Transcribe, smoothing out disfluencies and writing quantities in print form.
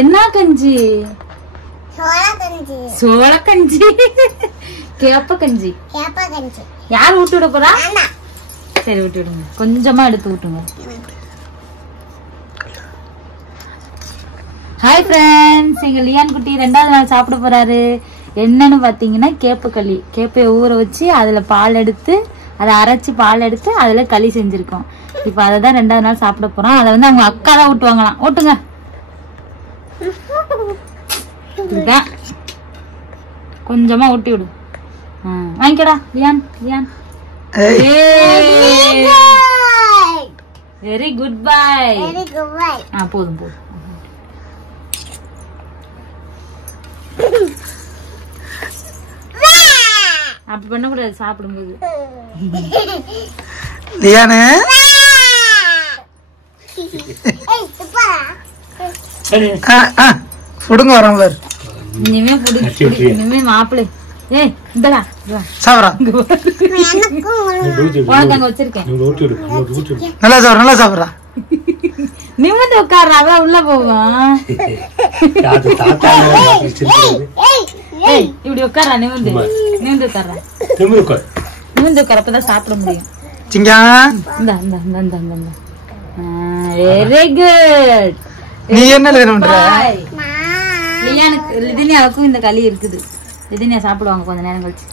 என்ன கஞ்சி? சோள கஞ்சி, கேப்ப கஞ்சி. யார் ஊட்டி விட போறா? சரி ஊட்டி விடுங்க, கொஞ்சமா எடுத்து ஊட்டுங்க. ஹாய் ஃப்ரெண்ட்ஸ், எங்க லியான் குட்டி 2வது நாள் சாப்பிட போறாரு. என்னன்னு பாத்தீங்கன்னா கேப்ப களி. கேப்பைய ஊற வச்சு அதுல பால் எடுத்து அதை அரைச்சு பால் எடுத்து அதுல களி செஞ்சிருக்கோம். இப்ப அததான் 2வது நாள் சாப்பிட போறோம். அதை வந்து அவங்க அக்கா தான் ஊட்டுவாங்களாம். ஊட்டுங்க. கொஞ்சமா ஊட்டி விடு. வாங்கிக்கடா லியான். லியான் வெரி குட் பாய். போதும் போதும். அப்படி பண்ணக்கூடாது சாப்பிடும்போது. லியானு புடுங்க வரோம் பாரு. இனிமே புடுங்க. இனிமே மாப்பிள்ளை. ஏய் இந்தடா சாவரா உனக்கு அங்க வச்சிருக்கேன். நல்லா சாப்பிட்றா, நல்லா சாப்பிட்றா. நிமிந்து உட்கார்றா, அதான் உள்ள போவான். இப்படி உட்கார்றா, நிமிந்து நிமிந்து உட்கார்றா. நிமிந்து உட்கார, அப்பதான் சாப்பிட முடியும். சிங்கா வெரி குட். நீ என்ன பண்ற? லியானுக்கு லிதினியாவுக்கும் இந்த களி இருக்குது. லிதினியா சாப்பிடுவாங்க கொஞ்ச நேரம் கழிச்சு.